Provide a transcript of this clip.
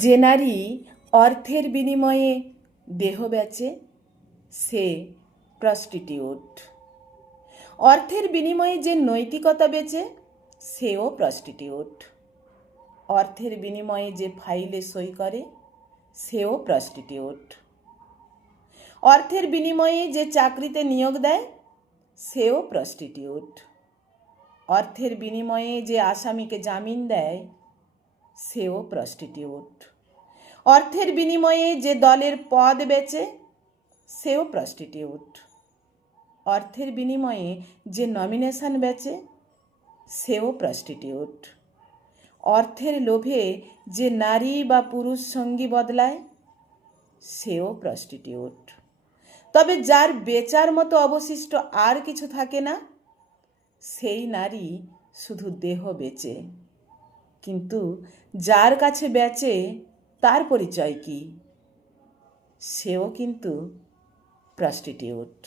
যে নারী অর্থের বিনিময়ে দেহ বেচে, সে প্রস্টিটিউট অর্থের বিনিময়ে যে নৈতিকতা বেচে, সেও প্রস্টিটিউট অর্থের বিনিময়ে যে ফাইলে সই করে, সেও প্রস্টিটিউট অর্থের বিনিময়ে যে চাকরিতে নিয়োগ দেয়, সেও প্রস্টিটিউট অর্থের বিনিময়ে যে আসামিকে জামিন দেয় সেও প্রস্টিটিউট অর্থের বিনিময়ে যে দলের পদ বেচে, সেও প্রস্টিটিউট অর্থের বিনিময়ে যে নমিনেশন বেচে, সেও প্রস্টিটিউট অর্থের লোভে যে নারী বা পুরুষ সঙ্গী বদলায়, সেও প্রস্টিটিউট তবে যার বেচার মতো অবশিষ্ট আর কিছু থাকে না, সেই নারী শুধু দেহ বেচে। কিন্তু যার কাছে বেচে তার পরিচয় কি? সেও কিন্তু প্রস্টিটিউট